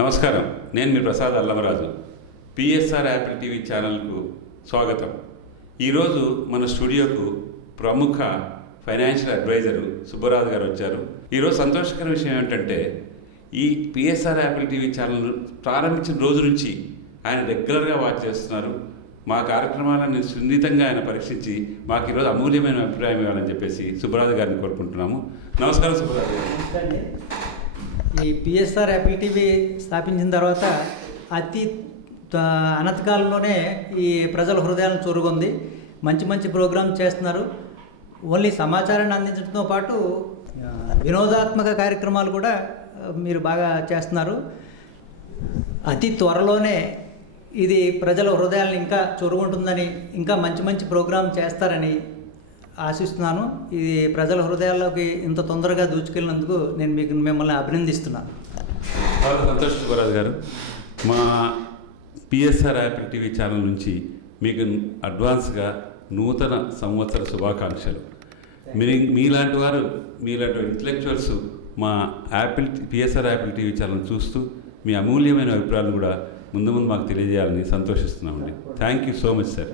నమస్కారం, నేను మీ Prasad Allamaraju. PSR Apple TV ఛానల్కు స్వాగతం. ఈరోజు మన స్టూడియోకు ప్రముఖ ఫైనాన్షియల్ అడ్వైజరు సుబ్బరాజు గారు వచ్చారు. ఈరోజు సంతోషకర విషయం ఏంటంటే, ఈ పిఎస్ఆర్ యాపిల్ టీవీ ఛానల్ ప్రారంభించిన రోజు నుంచి ఆయన రెగ్యులర్గా వాచ్ చేస్తున్నారు. మా కార్యక్రమాలను సున్నితంగా ఆయన పరీక్షించి మాకు ఈరోజు అమూల్యమైన అభిప్రాయం ఇవ్వాలని చెప్పేసి సుబ్బరాజు గారిని కోరుకుంటున్నాము. నమస్కారం సుబ్బరాజు గారు. ఈ పిఎస్ఆర్ యాపిల్ టీవీ స్థాపించిన తర్వాత అతి అనతికాలంలోనే ఈ ప్రజల హృదయాలను చూరుకుంది. మంచి మంచి ప్రోగ్రామ్ చేస్తున్నారు. ఓన్లీ సమాచారాన్ని అందించడంతో పాటు వినోదాత్మక కార్యక్రమాలు కూడా మీరు బాగా చేస్తున్నారు. అతి త్వరలోనే ఇది ప్రజల హృదయాలను ఇంకా చూరుకుంటుందని, ఇంకా మంచి మంచి ప్రోగ్రాం చేస్తారని ఆశిస్తున్నాను. ఇది ప్రజల హృదయాల్లోకి ఇంత తొందరగా దూచుకెళ్ళినందుకు నేను మిమ్మల్ని అభినందిస్తున్నాను. చాలా సంతోషం సుబ్బరాజు గారు. మా పిఎస్ఆర్ యాపిల్ టీవీ ఛానల్ నుంచి మీకు అడ్వాన్స్గా నూతన సంవత్సర శుభాకాంక్షలు. మీలాంటి వారు, మీలాంటి ఇంటలెక్చువల్స్ మా పిఎస్ఆర్ యాపిల్ టీవీ ఛానల్ చూస్తూ మీ అమూల్యమైన అభిప్రాయాలను కూడా ముందు మాకు తెలియజేయాలని సంతోషిస్తున్నామండి. Thank you so much sir.